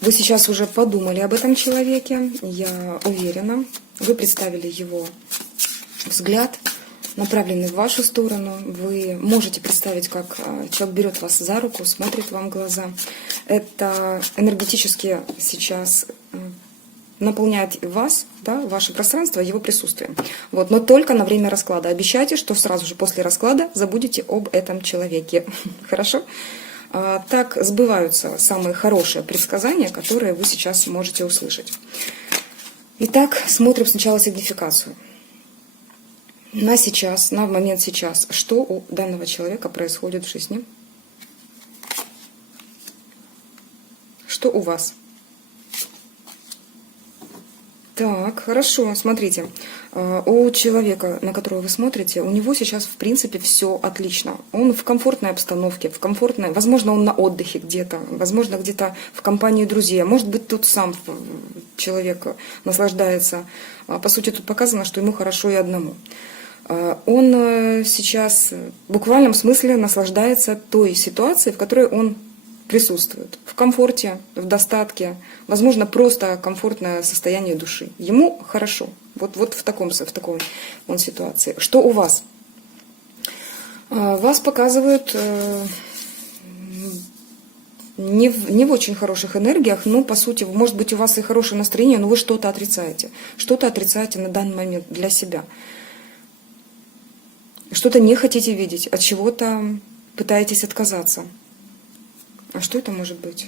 Вы сейчас уже подумали об этом человеке, я уверена. Вы представили его взгляд, направленный в вашу сторону. Вы можете представить, как человек берет вас за руку, смотрит вам в глаза. Это энергетически сейчас наполняет вас, да, ваше пространство его присутствием. Вот, но только на время расклада. Обещайте, что сразу же после расклада забудете об этом человеке. Хорошо? Так сбываются самые хорошие предсказания, которые вы сейчас можете услышать. Итак, смотрим сначала сигнификацию. На сейчас, на момент сейчас, что у данного человека происходит в жизни? Что у вас? Так, хорошо, смотрите. У человека, на которого вы смотрите, у него сейчас, в принципе, все отлично. Он в комфортной обстановке, возможно, он на отдыхе где-то, возможно, где-то в компании друзей. Может быть, тут сам человек наслаждается. По сути, тут показано, что ему хорошо и одному. Он сейчас в буквальном смысле наслаждается той ситуацией, в которой он присутствует. В комфорте, в достатке, возможно, просто комфортное состояние души. Ему хорошо. Вот в такой он ситуации. Что у вас? Вас показывают не в очень хороших энергиях, но, по сути, может быть, у вас и хорошее настроение, но вы что-то отрицаете. Что-то отрицаете на данный момент для себя. Что-то не хотите видеть, от чего-то пытаетесь отказаться. А что это может быть?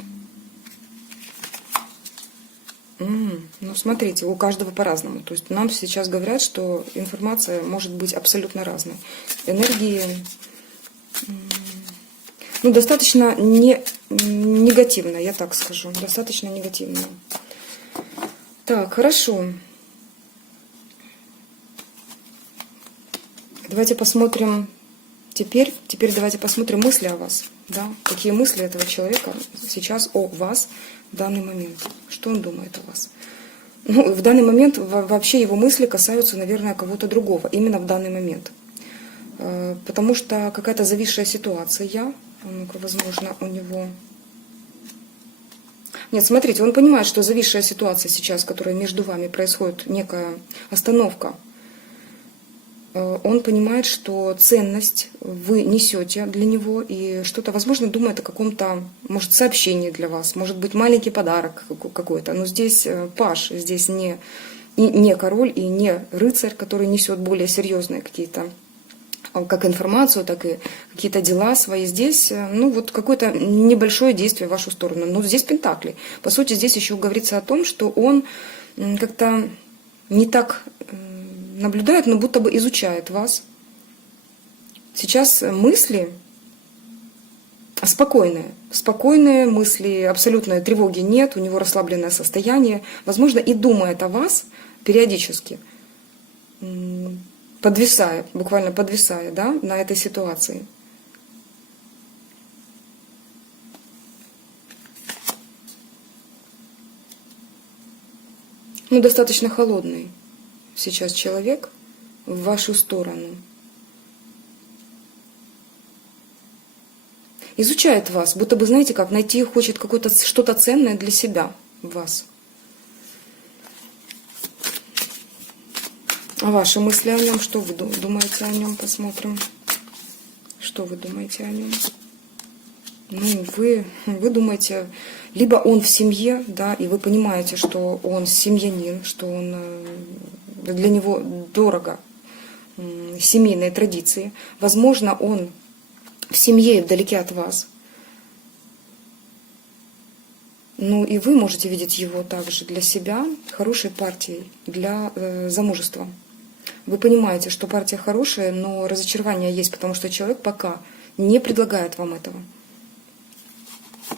Ну, смотрите, у каждого по-разному. То есть нам сейчас говорят, что информация может быть абсолютно разной. Энергии, ну, достаточно негативно, я так скажу. Достаточно негативно. Так, хорошо. Давайте посмотрим. Теперь давайте посмотрим мысли о вас. Да? Какие мысли этого человека сейчас о вас в данный момент? Что он думает о вас? Ну, в данный момент вообще его мысли касаются, наверное, кого-то другого. Именно в данный момент. Потому что какая-то зависшая ситуация. Ну-ка, возможно, у него... Нет, смотрите, он понимает, что зависшая ситуация сейчас, которая между вами происходит, некая остановка. Он понимает, что ценность вы несете для него, и что-то, возможно, думает о каком-то, может, сообщении для вас, может быть, маленький подарок какой-то. Но здесь паж, здесь не король и не рыцарь, который несет более серьезные какие-то, как информацию, так и какие-то дела свои. Здесь, ну, вот какое-то небольшое действие в вашу сторону. Но здесь пентакли. По сути, здесь еще говорится о том, что он как-то не так наблюдает, но будто бы изучает вас. Сейчас мысли спокойные. Спокойные мысли, абсолютной тревоги нет, у него расслабленное состояние. Возможно, и думает о вас периодически, подвисая, буквально подвисая, да, на этой ситуации. Ну, достаточно холодный сейчас человек в вашу сторону. Изучает вас, будто бы, знаете, как найти хочет какое-то что-то ценное для себя в вас. А ваши мысли о нем, что вы думаете о нем, посмотрим. Что вы думаете о нем? Ну, вы думаете, либо он в семье, да, и вы понимаете, что он семьянин, что он для него дорого семейные традиции. Возможно, он в семье и вдалеке от вас. Ну и вы можете видеть его также для себя хорошей партией для замужества. Вы понимаете, что партия хорошая, но разочарование есть, потому что человек пока не предлагает вам этого.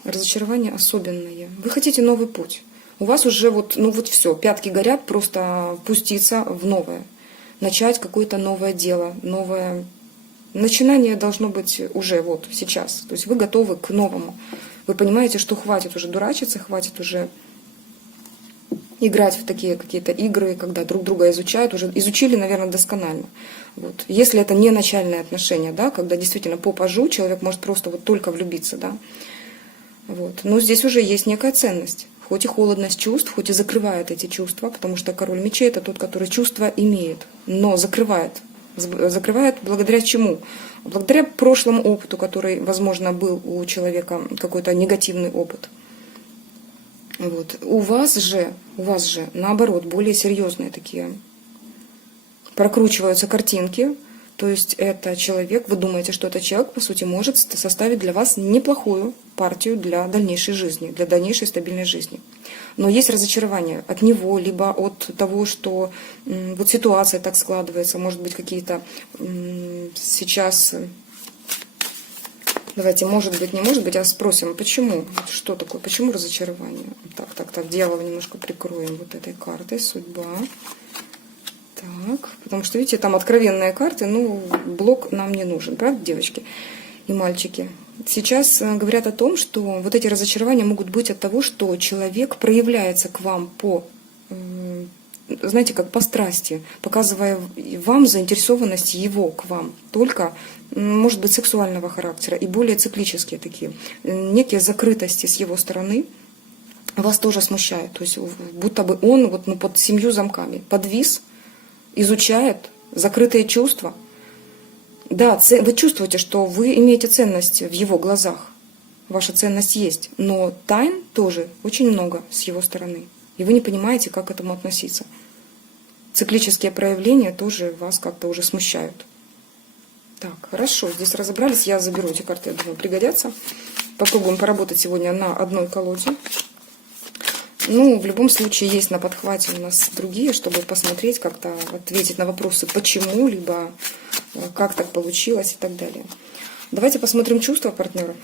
Разочарование особенное. Вы хотите новый путь. У вас уже вот, ну вот все, пятки горят, просто пуститься в новое. Начать какое-то новое дело, новое... Начинание должно быть уже вот сейчас. То есть вы готовы к новому. Вы понимаете, что хватит уже дурачиться, хватит уже играть в такие какие-то игры, когда друг друга изучают. Уже изучили, наверное, досконально. Вот. Если это не начальные отношения, да, когда действительно по пажу человек может просто вот только влюбиться, да. Вот. Но здесь уже есть некая ценность. хоть и холодность чувств, хоть и закрывает эти чувства, потому что король мечей — это тот, который чувства имеет, но закрывает. Закрывает благодаря чему? Благодаря прошлому опыту, который, возможно, был у человека, какой-то негативный опыт. Вот. У вас же наоборот более серьезные такие прокручиваются картинки. То есть это человек, вы думаете, что этот человек, по сути, может составить для вас неплохую партию для дальнейшей жизни, для дальнейшей стабильной жизни. Но есть разочарование от него, либо от того, что вот ситуация так складывается, может быть, какие-то сейчас... Давайте, может быть, не может быть, а спросим, почему? Что такое? Почему разочарование? Так, дьявола немножко прикроем вот этой картой, судьба. Так, потому что, видите, там откровенные карты, ну, блок нам не нужен, правда, девочки и мальчики? Сейчас говорят о том, что вот эти разочарования могут быть от того, что человек проявляется к вам по, знаете, как по страсти, показывая вам заинтересованность его к вам, только, может быть, сексуального характера и более циклические такие, некие закрытости с его стороны вас тоже смущают, то есть будто бы он вот, ну, под 7 замками подвис, изучает закрытые чувства. Да, вы чувствуете, что вы имеете ценность в его глазах. Ваша ценность есть. Но тайн тоже очень много с его стороны. И вы не понимаете, как к этому относиться. Циклические проявления тоже вас как-то уже смущают. Так, хорошо, здесь разобрались. Я заберу эти карты, я думаю, пригодятся. Попробуем поработать сегодня на одной колоде. Ну, в любом случае, есть на подхвате у нас другие, чтобы посмотреть, как-то ответить на вопросы почему, либо как так получилось и так далее. Давайте посмотрим чувства партнера.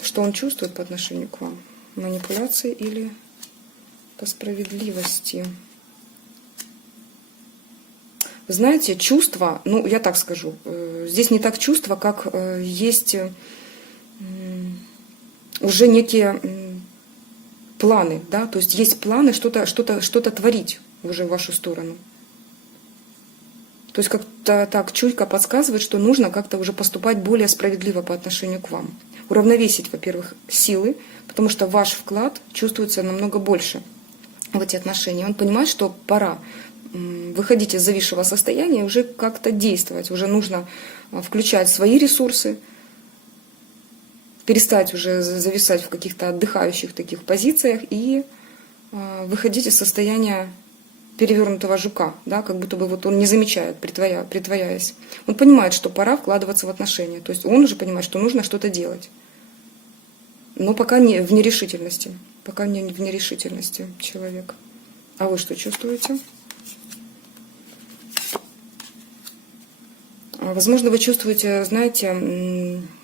Что он чувствует по отношению к вам. Манипуляции или по справедливости. Вы знаете, чувства, ну, я так скажу, здесь не так чувства, как есть уже некие... планы, да, то есть есть планы что-то творить уже в вашу сторону. То есть как-то так чуйка подсказывает, что нужно как-то уже поступать более справедливо по отношению к вам. Уравновесить, во-первых, силы, потому что ваш вклад чувствуется намного больше в эти отношения. Он понимает, что пора выходить из зависшего состояния и уже как-то действовать. Уже нужно включать свои ресурсы, перестать уже зависать в каких-то отдыхающих таких позициях и выходить из состояния перевернутого жука, да, как будто бы вот он не замечает, притворяясь. Он понимает, что пора вкладываться в отношения, то есть он уже понимает, что нужно что-то делать. Но пока не в нерешительности, пока не в нерешительности человек. А вы что чувствуете? Возможно, вы чувствуете, знаете,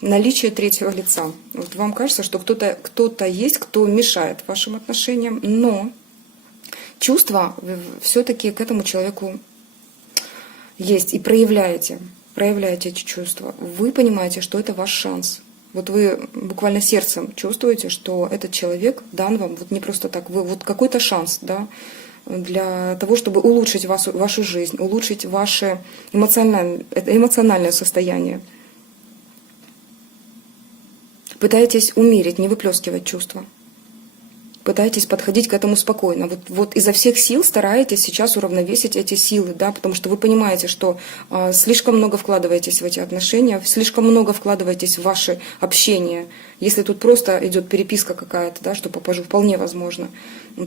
наличие третьего лица. Вот вам кажется, что кто-то есть, кто мешает вашим отношениям, но чувства все-таки к этому человеку есть. И проявляете эти чувства. Вы понимаете, что это ваш шанс. Вот вы буквально сердцем чувствуете, что этот человек дан вам вот не просто так. Вы вот какой-то шанс, да, для того, чтобы улучшить вашу жизнь, улучшить ваше эмоциональное состояние. Пытаетесь умерить, не выплескивать чувства. Пытаетесь подходить к этому спокойно. Вот изо всех сил стараетесь сейчас уравновесить эти силы, да, потому что вы понимаете, что слишком много вкладываетесь в эти отношения, слишком много вкладываетесь в ваше общение. Если тут просто идет переписка какая-то, да, что попажу, вполне возможно,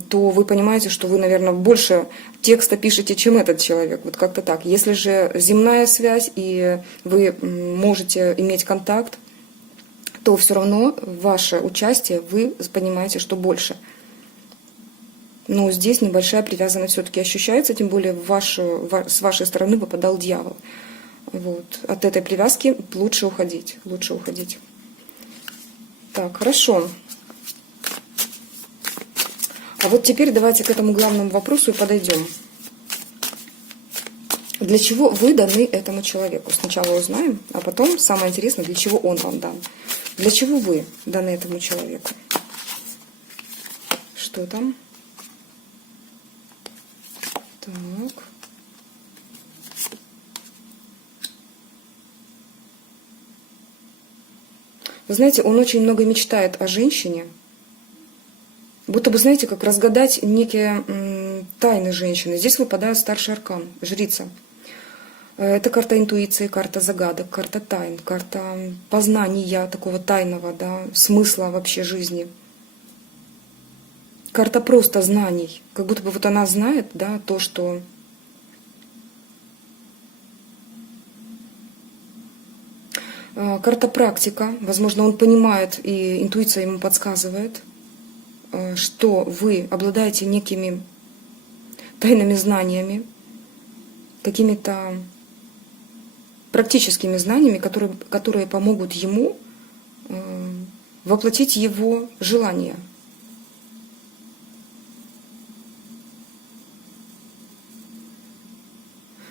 то вы понимаете, что вы, наверное, больше текста пишете, чем этот человек. Вот как-то так. Если же земная связь, и вы можете иметь контакт, то все равно ваше участие, вы понимаете, что больше. Но здесь небольшая привязанность все-таки ощущается, тем более с вашей стороны выпадал дьявол. Вот. От этой привязки лучше уходить. Так, хорошо. А вот теперь давайте к этому главному вопросу и подойдем. Для чего вы даны этому человеку? Сначала узнаем, а потом самое интересное, для чего он вам дан. Для чего вы даны этому человеку? Что там? Так. Вы знаете, он очень много мечтает о женщине. Будто бы, знаете, как разгадать некие тайны женщины. Здесь выпадает старший аркан, жрица. Это карта интуиции, карта загадок, карта тайн, карта познания такого тайного, да, смысла вообще жизни. Карта просто знаний. Как будто бы вот она знает, да, то, что... Карта практика. Возможно, он понимает, и интуиция ему подсказывает, что вы обладаете некими тайными знаниями, какими-то практическими знаниями, которые помогут ему воплотить его желания.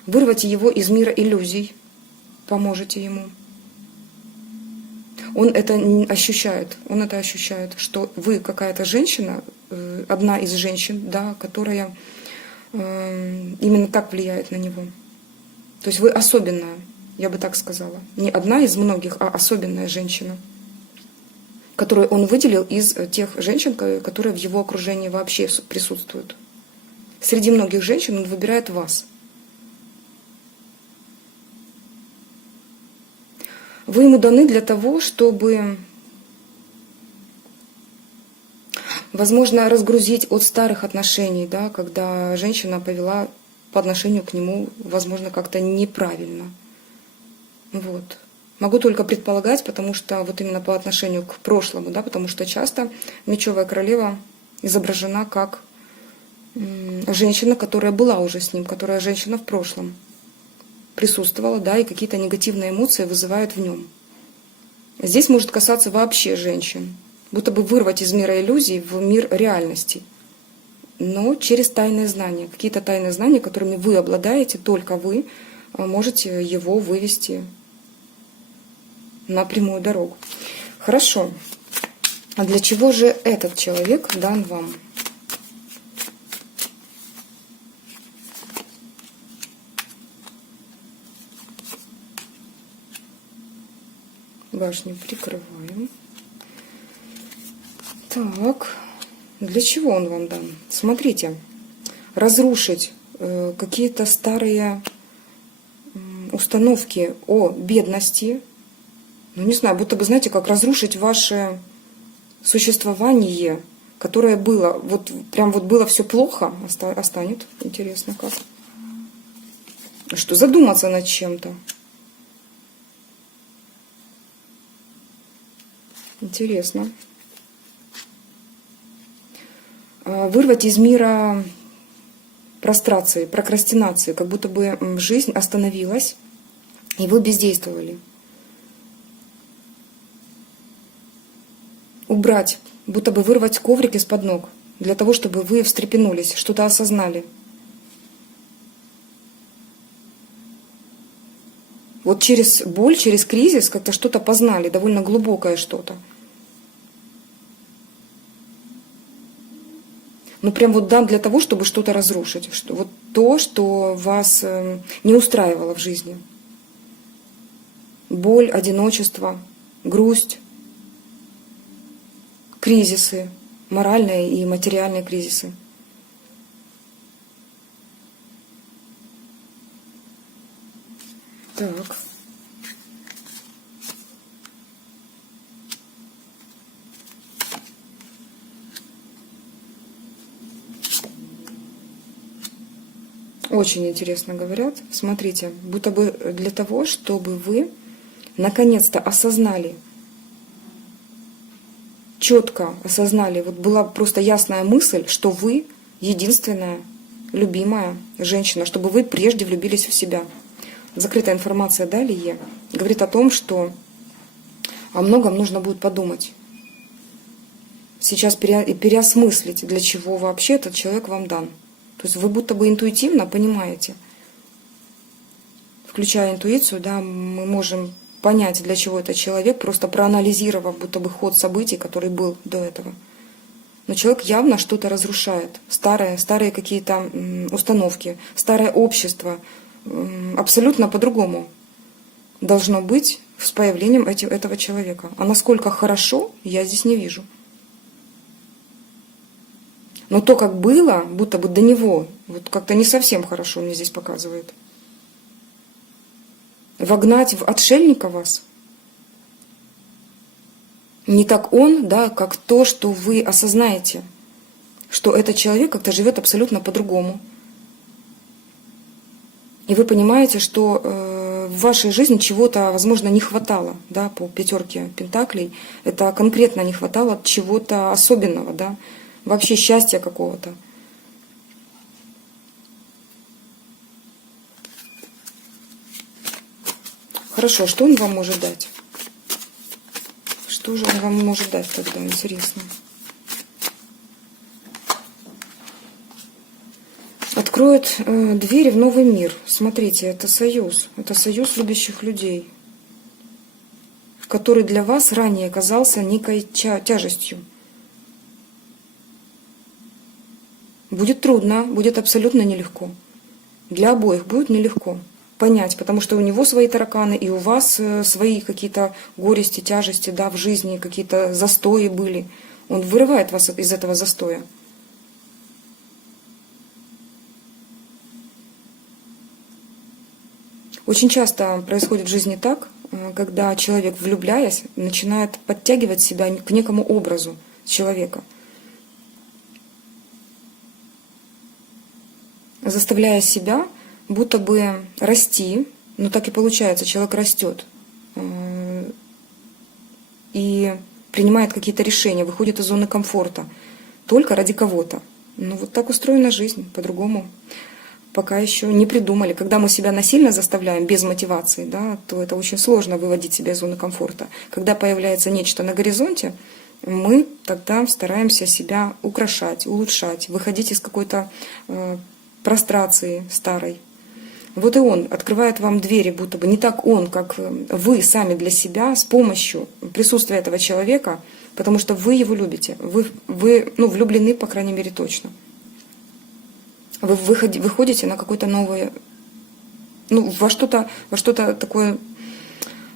Вырвать его из мира иллюзий поможете ему. Он это ощущает, что вы какая-то женщина, одна из женщин, да, которая именно так влияет на него. То есть вы особенная, я бы так сказала. Не одна из многих, а особенная женщина, которую он выделил из тех женщин, которые в его окружении вообще присутствуют. Среди многих женщин он выбирает вас. Вы ему даны для того, чтобы, возможно, разгрузить от старых отношений, да, когда женщина повела по отношению к нему, возможно, как-то неправильно. Вот. Могу только предполагать, потому что вот именно по отношению к прошлому, да, потому что часто мечевая королева изображена как женщина, которая была уже с ним, которая женщина в прошлом присутствовала, да, и какие-то негативные эмоции вызывают в нем. Здесь может касаться вообще женщин, будто бы вырвать из мира иллюзий в мир реальности, но через тайные знания, какие-то тайные знания, которыми вы обладаете, только вы можете его вывести на прямую дорогу. Хорошо. А для чего же этот человек дан вам? Башню прикрываем. Так, для чего он вам дан? Смотрите, разрушить какие-то старые установки о бедности. Ну, не знаю, будто бы, знаете, как разрушить ваше существование, которое было, вот прям вот было все плохо, а станет, интересно как. Что, задуматься над чем-то. Интересно. Вырвать из мира прострации, прокрастинации, как будто бы жизнь остановилась, и вы бездействовали. Убрать, будто бы вырвать коврик из-под ног, для того, чтобы вы встрепенулись, что-то осознали. Вот через боль, через кризис как-то что-то познали, довольно глубокое что-то. Ну, прям вот дан для того, чтобы что-то разрушить. Что, вот то, что вас не устраивало в жизни. Боль, одиночество, грусть, кризисы, моральные и материальные кризисы. Так. Очень интересно говорят. Смотрите, будто бы для того, чтобы вы наконец-то осознали, четко осознали, вот была просто ясная мысль, что вы единственная любимая женщина, чтобы вы прежде влюбились в себя. Закрытая информация далее говорит о том, что о многом нужно будет подумать. Сейчас переосмыслить, для чего вообще этот человек вам дан. То есть вы будто бы интуитивно понимаете. Включая интуицию, да, мы можем понять, для чего этот человек, просто проанализировав будто бы ход событий, который был до этого. Но человек явно что-то разрушает. Старые какие-то установки, старое общество. Абсолютно по-другому должно быть с появлением этого человека. А насколько хорошо, я здесь не вижу. Но то, как было, будто бы до него, вот как-то не совсем хорошо мне здесь показывает. Вогнать в отшельника вас. Не так он, да, как то, что вы осознаете, что этот человек как-то живет абсолютно по-другому. И вы понимаете, что в вашей жизни чего-то, возможно, не хватало, да, по пятерке пентаклей. Это конкретно не хватало чего-то особенного, да, вообще счастья какого-то. Хорошо, что он вам может дать? Что же он вам может дать тогда, интересно? Откроет двери в новый мир. Смотрите, это союз любящих людей, который для вас ранее казался некой тяжестью. Будет трудно, будет абсолютно нелегко. Для обоих будет нелегко понять, потому что у него свои тараканы, и у вас свои какие-то горести, тяжести, да, в жизни, какие-то застои были. Он вырывает вас из этого застоя. Очень часто происходит в жизни так, когда человек, влюбляясь, начинает подтягивать себя к некому образу человека, заставляя себя будто бы расти, но так и получается, человек растет и принимает какие-то решения, выходит из зоны комфорта только ради кого-то. Ну вот так устроена жизнь, по-другому пока еще не придумали. Когда мы себя насильно заставляем без мотивации, да, то это очень сложно выводить себя из зоны комфорта. Когда появляется нечто на горизонте, мы тогда стараемся себя украшать, улучшать, выходить из какой-то прострации старой. Вот и он открывает вам двери, будто бы не так он, как вы сами для себя, с помощью присутствия этого человека, потому что вы его любите, вы влюблены, по крайней мере, точно. Вы выходите на какое-то новое, во что-то такое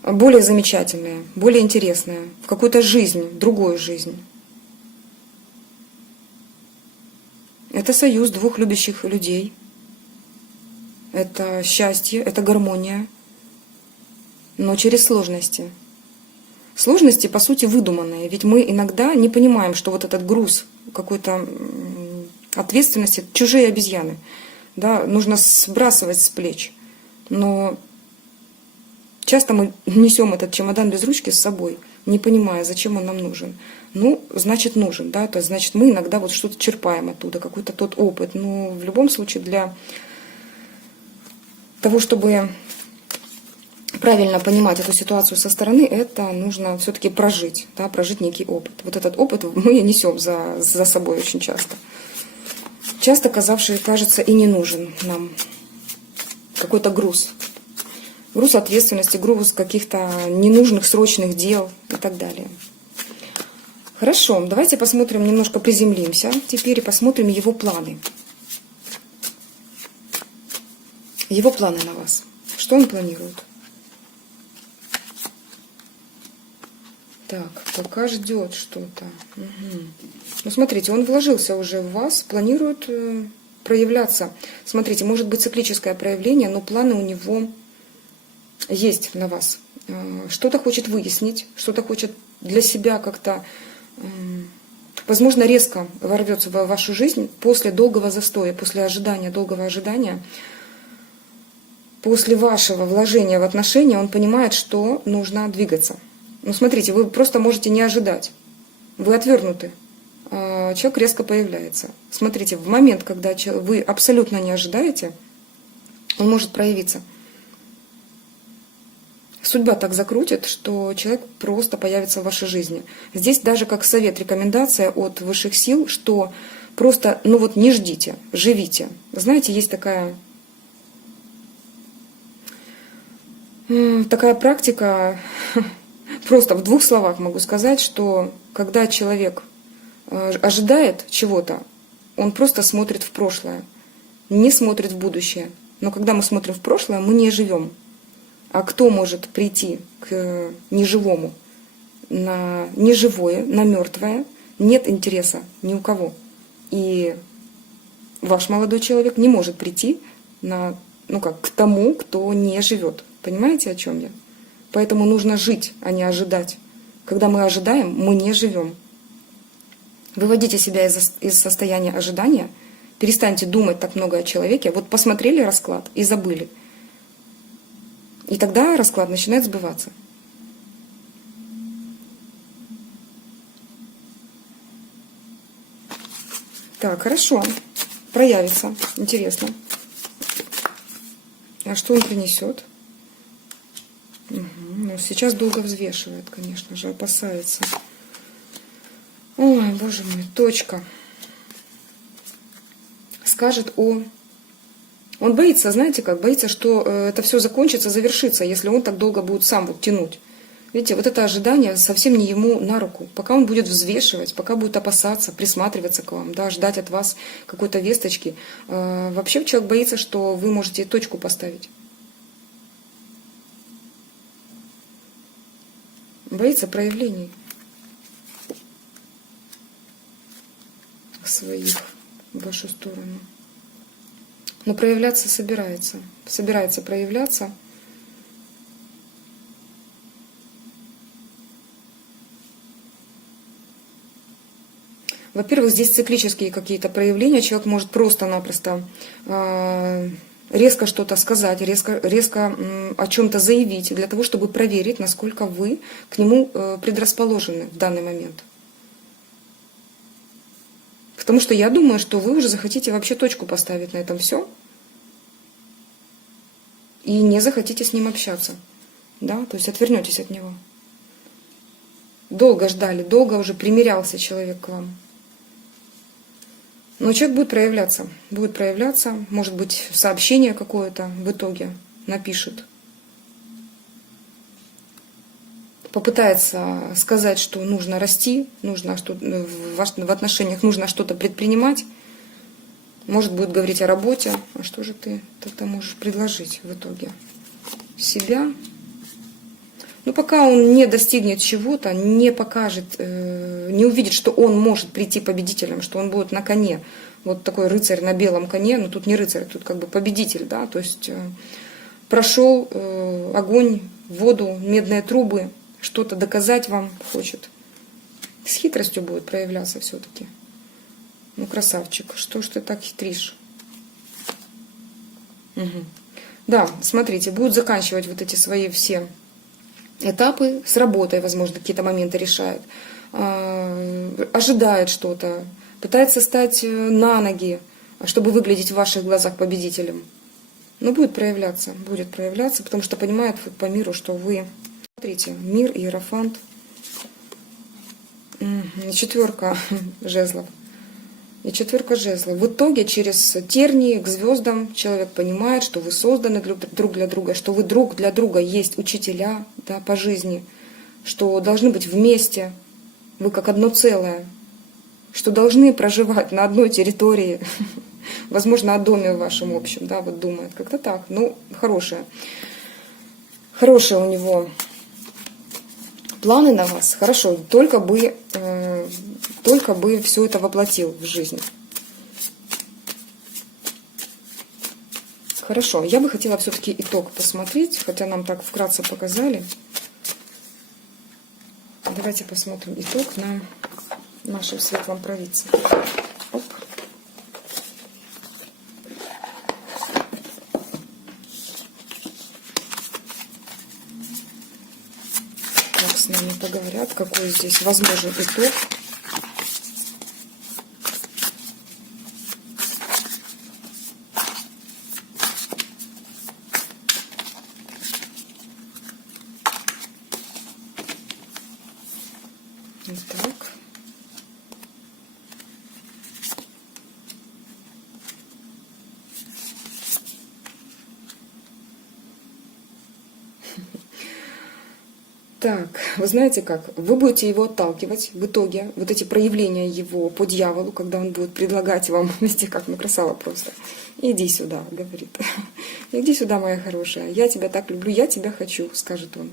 более замечательное, более интересное, в какую-то жизнь, другую жизнь. Это союз двух любящих людей. Это счастье, это гармония, но через сложности. Сложности, по сути, выдуманные. Ведь мы иногда не понимаем, что вот этот груз какой-то ответственности, чужие обезьяны, да, нужно сбрасывать с плеч. Но часто мы несем этот чемодан без ручки с собой, не понимая, зачем он нам нужен. Ну, значит, нужен, да, то есть, значит, мы иногда вот что-то черпаем оттуда, какой-то тот опыт. Но в любом случае для того, чтобы правильно понимать эту ситуацию со стороны, это нужно все-таки прожить, да, прожить некий опыт. Вот этот опыт мы несем за собой очень часто. Часто казавший, кажется, и не нужен нам. Какой-то груз. Груз ответственности, груз каких-то ненужных срочных дел и так далее. Хорошо, давайте посмотрим, немножко приземлимся теперь и посмотрим его планы. Его планы на вас. Что он планирует? Так, пока ждет что-то. Угу. Ну, смотрите, он вложился уже в вас, планирует проявляться. Смотрите, может быть циклическое проявление, но планы у него есть на вас. Что-то хочет выяснить, что-то хочет для себя как-то, возможно, резко ворвется в вашу жизнь после долгого застоя, после ожидания, долгого ожидания. После вашего вложения в отношения он понимает, что нужно двигаться. Ну, смотрите, вы просто можете не ожидать. Вы отвернуты. Человек резко появляется. Смотрите, в момент, когда вы абсолютно не ожидаете, он может проявиться. Судьба так закрутит, что человек просто появится в вашей жизни. Здесь даже как совет, рекомендация от высших сил, что просто, не ждите, живите. Знаете, есть такая практика, просто в двух словах могу сказать, что когда человек ожидает чего-то, он просто смотрит в прошлое, не смотрит в будущее. Но когда мы смотрим в прошлое, мы не живем. А кто может прийти к неживому, на неживое, на мертвое? Нет интереса ни у кого. И ваш молодой человек не может прийти к тому, кто не живет. Понимаете, о чем я? Поэтому нужно жить, а не ожидать. Когда мы ожидаем, мы не живем. Выводите себя из состояния ожидания, перестаньте думать так много о человеке. Вот посмотрели расклад и забыли. И тогда расклад начинает сбываться. Так, хорошо. Проявится. Интересно. А что он принесет? Угу. Ну, сейчас долго взвешивает, конечно же, опасается. Ой, боже мой, точка. Скажет о... Он боится, знаете как, боится, что это все закончится, завершится, если он так долго будет сам тянуть. Видите, вот это ожидание совсем не ему на руку. Пока он будет взвешивать, пока будет опасаться, присматриваться к вам, да, ждать от вас какой-то весточки. Вообще человек боится, что вы можете точку поставить. Боится проявлений своих в вашу сторону. Но проявляться собирается. Собирается проявляться. Во-первых, здесь циклические какие-то проявления. Человек может просто-напросто резко что-то сказать, резко о чем-то заявить, для того, чтобы проверить, насколько вы к нему предрасположены в данный момент. Потому что я думаю, что вы уже захотите вообще точку поставить на этом все и не захотите с ним общаться. Да? То есть отвернетесь от него. Долго ждали, долго уже примирялся человек к вам. Но человек будет проявляться, может быть, сообщение какое-то в итоге напишет. Попытается сказать, что нужно расти, нужно в отношениях нужно что-то предпринимать. Может, будет говорить о работе. А что же ты тогда можешь предложить в итоге? Себя? Но пока он не достигнет чего-то, не покажет, не увидит, что он может прийти победителем, что он будет на коне, вот такой рыцарь на белом коне, но тут не рыцарь, тут как бы победитель, да, то есть прошел огонь, воду, медные трубы, что-то доказать вам хочет. С хитростью будет проявляться все-таки. Ну, красавчик, что ж ты так хитришь? Угу. Да, смотрите, будет заканчивать вот эти свои все этапы с работой, возможно, какие-то моменты решает, ожидает что-то, пытается стать на ноги, чтобы выглядеть в ваших глазах победителем. Но будет проявляться, потому что понимает по миру, что вы... Смотрите, мир, иерофант, четверка жезлов. И четверка жезлов. В итоге через тернии к звездам человек понимает, что вы созданы друг для друга, что вы друг для друга есть учителя, да, по жизни, что должны быть вместе, вы как одно целое, что должны проживать на одной территории, возможно, о доме вашем общем, да, вот думает, как-то так. Ну, хорошее у него планы на вас, хорошо, только бы все это воплотил в жизнь. Хорошо, я бы хотела все-таки итог посмотреть, хотя нам так вкратце показали. Давайте посмотрим итог на нашем светлом провидце. Оп. Как с нами поговорят, какой здесь возможен итог. Так. Так, вы знаете как? Вы будете его отталкивать в итоге, вот эти проявления его по дьяволу, когда он будет предлагать вам, видите, как красава просто. Иди сюда, говорит. Иди сюда, моя хорошая, я тебя так люблю, я тебя хочу, скажет он.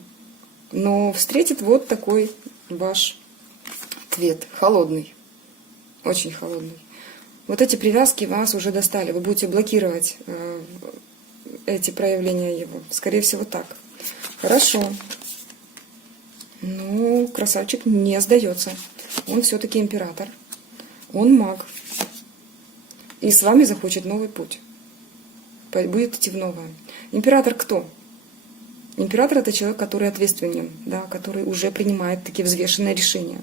Но встретит вот такой ваш ответ, холодный, очень холодный. Вот эти привязки вас уже достали. Вы будете блокировать эти проявления его. Скорее всего, так. Хорошо. Ну, красавчик не сдается. Он все-таки император. Он маг. И с вами захочет новый путь. Будет идти в новое. Император кто? Император — это человек, который ответственен, да, который уже принимает такие взвешенные решения.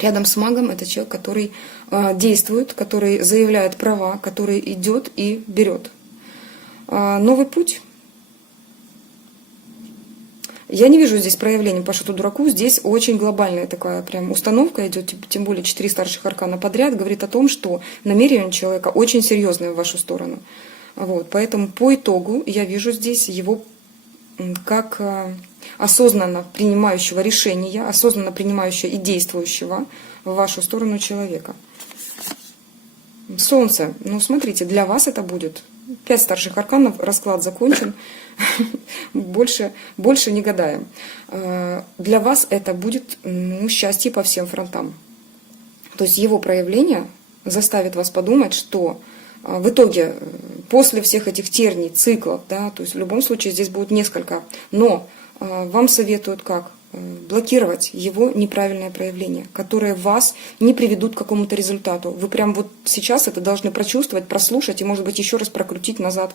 Рядом с магом это человек, который действует, который заявляет права, который идет и берет. Новый путь. Я не вижу здесь проявления по шуту дураку. Здесь очень глобальная такая прям установка идет, тем более 4 старших аркана подряд, говорит о том, что намерение человека очень серьезное в вашу сторону. Вот, поэтому по итогу я вижу здесь его как осознанно принимающего решения, осознанно принимающего и действующего в вашу сторону человека. Солнце. Ну, смотрите, для вас это будет 5 старших арканов, расклад закончен, больше не гадаем. Для вас это будет счастье по всем фронтам. То есть его проявление заставит вас подумать, что в итоге, после всех этих терний, циклов, да, то есть в любом случае здесь будет несколько, но вам советуют как? Блокировать его неправильное проявление, которые вас не приведут к какому-то результату. Вы прям вот сейчас это должны прочувствовать, прослушать и, может быть, еще раз прокрутить назад,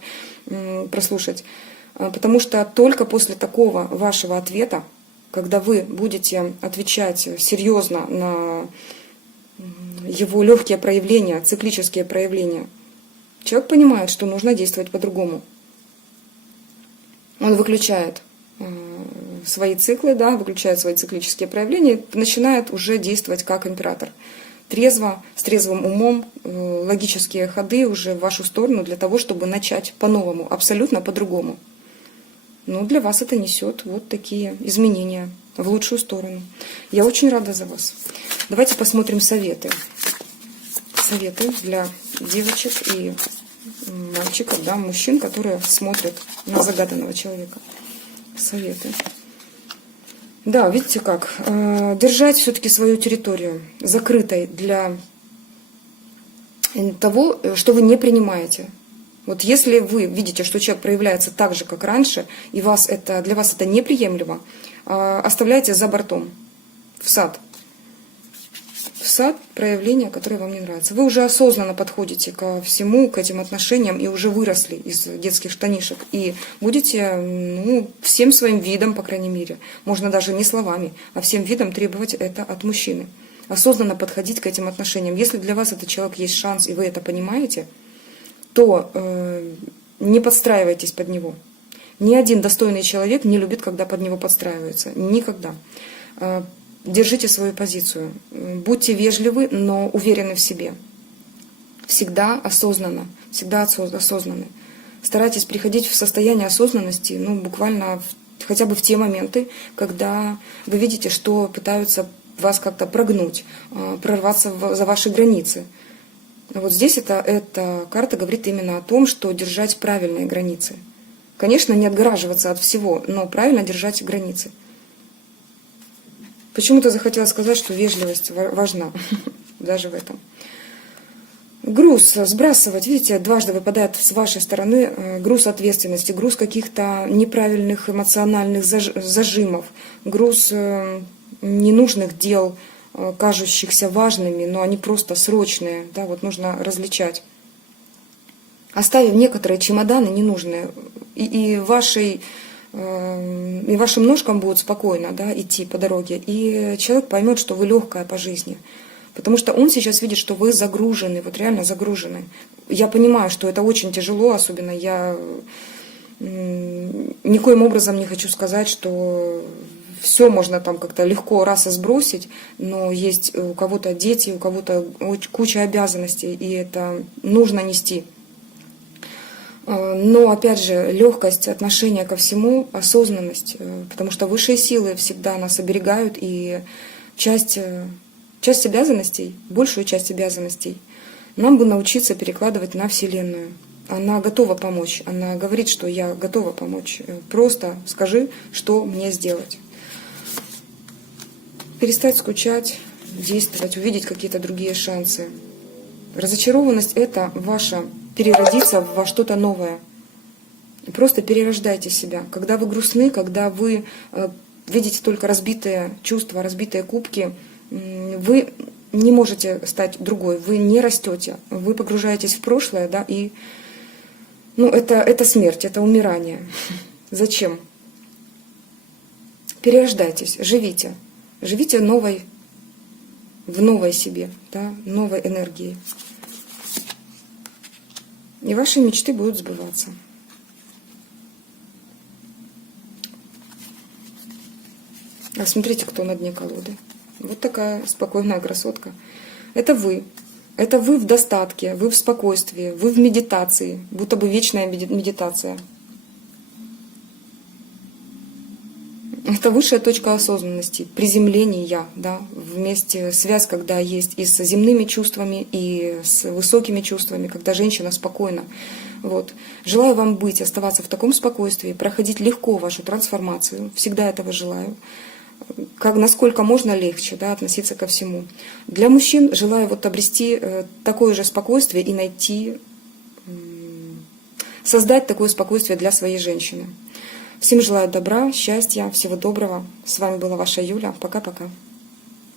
прослушать. Потому что только после такого вашего ответа, когда вы будете отвечать серьезно на его легкие проявления, циклические проявления, человек понимает, что нужно действовать по-другому. Он выключает свои циклы, да, выключает свои циклические проявления, начинает уже действовать как император. Трезво, с трезвым умом, логические ходы уже в вашу сторону для того, чтобы начать по-новому, абсолютно по-другому. Но для вас это несет вот такие изменения в лучшую сторону. Я очень рада за вас. Давайте посмотрим советы. Советы для девочек и мальчиков, да, мужчин, которые смотрят на загаданного человека. Советы. Да, видите как, держать все-таки свою территорию закрытой для того, что вы не принимаете. Вот если вы видите, что человек проявляется так же, как раньше, и для вас это неприемлемо, оставляйте за бортом, в сад. В сад проявления, которые вам не нравятся. Вы уже осознанно подходите ко всему, к этим отношениям, и уже выросли из детских штанишек. И будете, всем своим видом, по крайней мере, можно даже не словами, а всем видом требовать это от мужчины. Осознанно подходить к этим отношениям. Если для вас этот человек есть шанс, и вы это понимаете, то не подстраивайтесь под него. Ни один достойный человек не любит, когда под него подстраиваются. Никогда. Держите свою позицию. Будьте вежливы, но уверены в себе. Всегда осознанно. Всегда осознанны. Старайтесь приходить в состояние осознанности, буквально хотя бы в те моменты, когда вы видите, что пытаются вас как-то прогнуть, прорваться за ваши границы. Вот здесь эта карта говорит именно о том, что держать правильные границы. Конечно, не отгораживаться от всего, но правильно держать границы. Почему-то захотела сказать, что вежливость важна, даже в этом. Груз сбрасывать, видите, дважды выпадает с вашей стороны груз ответственности, груз каких-то неправильных эмоциональных зажимов, груз ненужных дел, кажущихся важными, но они просто срочные, да, вот нужно различать. Оставив некоторые чемоданы ненужные, и вашим ножкам будет спокойно, да, идти по дороге, и человек поймет, что вы легкая по жизни. Потому что он сейчас видит, что вы загружены, вот реально загружены. Я понимаю, что это очень тяжело, особенно я никоим образом не хочу сказать, что все можно там как-то легко раз и сбросить, но есть у кого-то дети, у кого-то куча обязанностей, и это нужно нести. Но, опять же, легкость отношения ко всему, осознанность, потому что высшие силы всегда нас оберегают, и часть обязанностей, большую часть обязанностей нам бы научиться перекладывать на Вселенную. Она готова помочь, она говорит, что я готова помочь. Просто скажи, что мне сделать. Перестать скучать, действовать, увидеть какие-то другие шансы. Разочарованность — это ваше переродиться во что-то новое. Просто перерождайте себя. Когда вы грустны, когда вы видите только разбитые чувства, разбитые кубки, вы не можете стать другой, вы не растете, вы погружаетесь в прошлое, да, и это смерть, это умирание. Зачем? Перерождайтесь, живите. Живите в новой себе, да, новой энергии. И ваши мечты будут сбываться. А смотрите, кто на дне колоды. Вот такая спокойная красотка. Это вы. Это вы в достатке, вы в спокойствии, вы в медитации, будто бы вечная медитация. Это высшая точка осознанности, приземления, да, вместе связь, когда есть и с земными чувствами, и с высокими чувствами, когда женщина спокойна. Вот. Желаю вам оставаться в таком спокойствии, проходить легко вашу трансформацию, всегда этого желаю. Насколько можно легче, да, относиться ко всему. Для мужчин желаю обрести такое же спокойствие и создать такое спокойствие для своей женщины. Всем желаю добра, счастья, всего доброго. С вами была ваша Юля. Пока-пока.